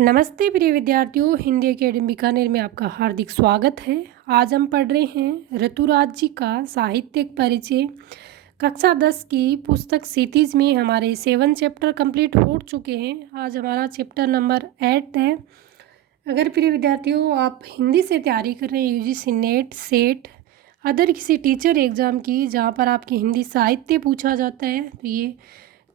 नमस्ते प्रिय विद्यार्थियों, हिंदी एकेडमी बीकानेर में आपका हार्दिक स्वागत है। आज हम पढ़ रहे हैं ऋतुराज जी का साहित्यिक परिचय। कक्षा 10 की पुस्तक क्षितिज में हमारे 7 चैप्टर कंप्लीट हो चुके हैं। आज हमारा चैप्टर नंबर 8 है। अगर प्रिय विद्यार्थियों आप हिंदी से तैयारी कर रहे हैं यूजीसी नेट सेट अदर किसी टीचर एग्ज़ाम की जहाँ पर आपकी हिंदी साहित्य पूछा जाता है, तो ये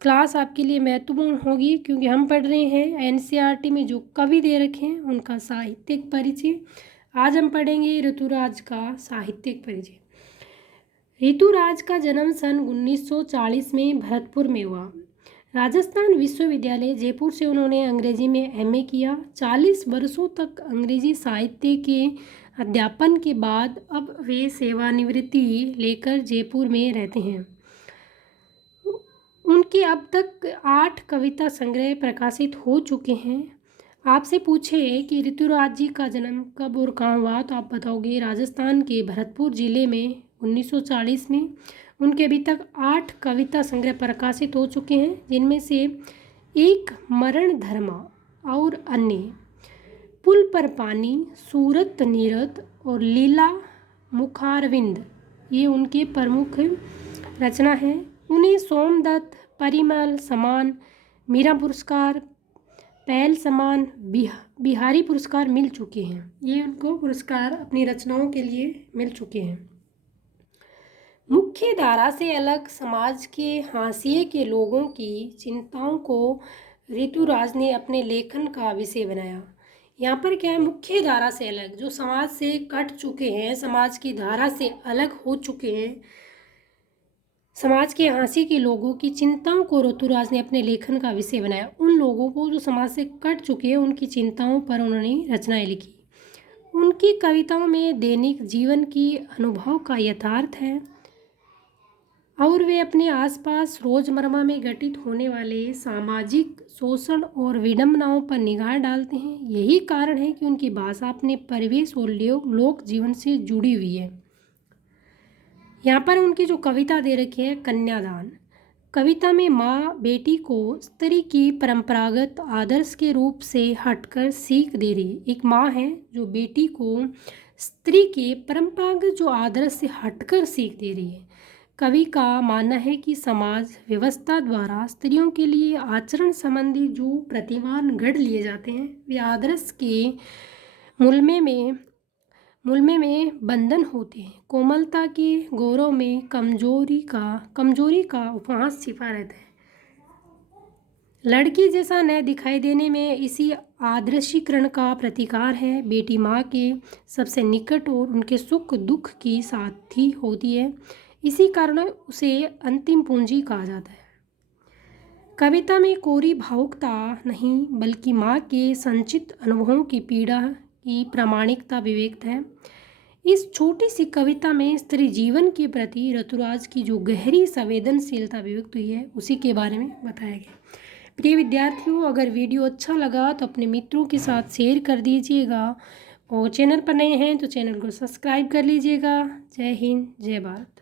क्लास आपके लिए महत्वपूर्ण होगी, क्योंकि हम पढ़ रहे हैं एनसीईआरटी में जो कवि दे रखे हैं उनका साहित्यिक परिचय। आज हम पढ़ेंगे ऋतुराज का साहित्यिक परिचय। ऋतुराज का जन्म सन 1940 में भरतपुर में हुआ। राजस्थान विश्वविद्यालय जयपुर से उन्होंने अंग्रेजी में एमए किया। 40 वर्षों तक अंग्रेजी साहित्य के अध्यापन के बाद अब वे सेवानिवृत्ति लेकर जयपुर में रहते हैं। उनके अब तक 8 कविता संग्रह प्रकाशित हो चुके हैं। आपसे पूछे कि ऋतुराज जी का जन्म कब और कहाँ हुआ, तो आप बताओगे राजस्थान के भरतपुर जिले में 1940 में। उनके अभी तक 8 कविता संग्रह प्रकाशित हो चुके हैं, जिनमें से एक मरण धर्मा और अन्य, पुल पर पानी, सूरत नीरत और लीला मुखारविंद, ये उनके प्रमुख रचना है। उन्हें सोमदत्त, परिमल सम्मान, मीरा पुरस्कार, पहल सम्मान, बिहारी पुरस्कार मिल चुके हैं। ये उनको पुरस्कार अपनी रचनाओं के लिए मिल चुके हैं। मुख्य धारा से अलग समाज के हाशिए के लोगों की चिंताओं को ऋतुराज ने अपने लेखन का विषय बनाया। यहाँ पर क्या है, मुख्य धारा से अलग, जो समाज से कट चुके हैं, समाज की धारा से अलग हो चुके हैं, समाज के हाशिए के लोगों की चिंताओं को ऋतुराज ने अपने लेखन का विषय बनाया। उन लोगों को जो समाज से कट चुके हैं, उनकी चिंताओं पर उन्होंने रचनाएं लिखी। उनकी कविताओं में दैनिक जीवन की अनुभव का यथार्थ है और वे अपने आसपास रोजमर्रा में घटित होने वाले सामाजिक शोषण और विडंबनाओं पर निगाह डालते हैं। यही कारण है कि उनकी भाषा अपने परिवेश और लोक जीवन से जुड़ी हुई है। यहाँ पर उनकी जो कविता दे रखी है कन्यादान, कविता में माँ बेटी को स्त्री की परंपरागत आदर्श के रूप से हटकर सीख दे रही है। एक माँ है जो बेटी को स्त्री के परंपरागत जो आदर्श से हटकर सीख दे रही है। कवि का मानना है कि समाज व्यवस्था द्वारा स्त्रियों के लिए आचरण संबंधी जो प्रतिमान गढ़ लिए जाते हैं, वे आदर्श के मुलमे में बंधन होते हैं। कोमलता के गौरव में कमजोरी का उपहास छिपा रहता है। लड़की जैसा न दिखाई देने में इसी आदर्शीकरण का प्रतिकार है। बेटी माँ के सबसे निकट और उनके सुख दुख की साथी होती है, इसी कारण उसे अंतिम पूंजी कहा जाता है। कविता में कोरी भावुकता नहीं, बल्कि माँ के संचित अनुभवों की पीड़ा की प्रामाणिकता विवेक है। इस छोटी सी कविता में स्त्री जीवन के प्रति ऋतुराज की जो गहरी संवेदनशीलता व्यक्त हुई है, उसी के बारे में बताया गया। प्रिय विद्यार्थियों, अगर वीडियो अच्छा लगा तो अपने मित्रों के साथ शेयर कर दीजिएगा और चैनल पर नए हैं तो चैनल को सब्सक्राइब कर लीजिएगा। जय हिंद, जय भारत।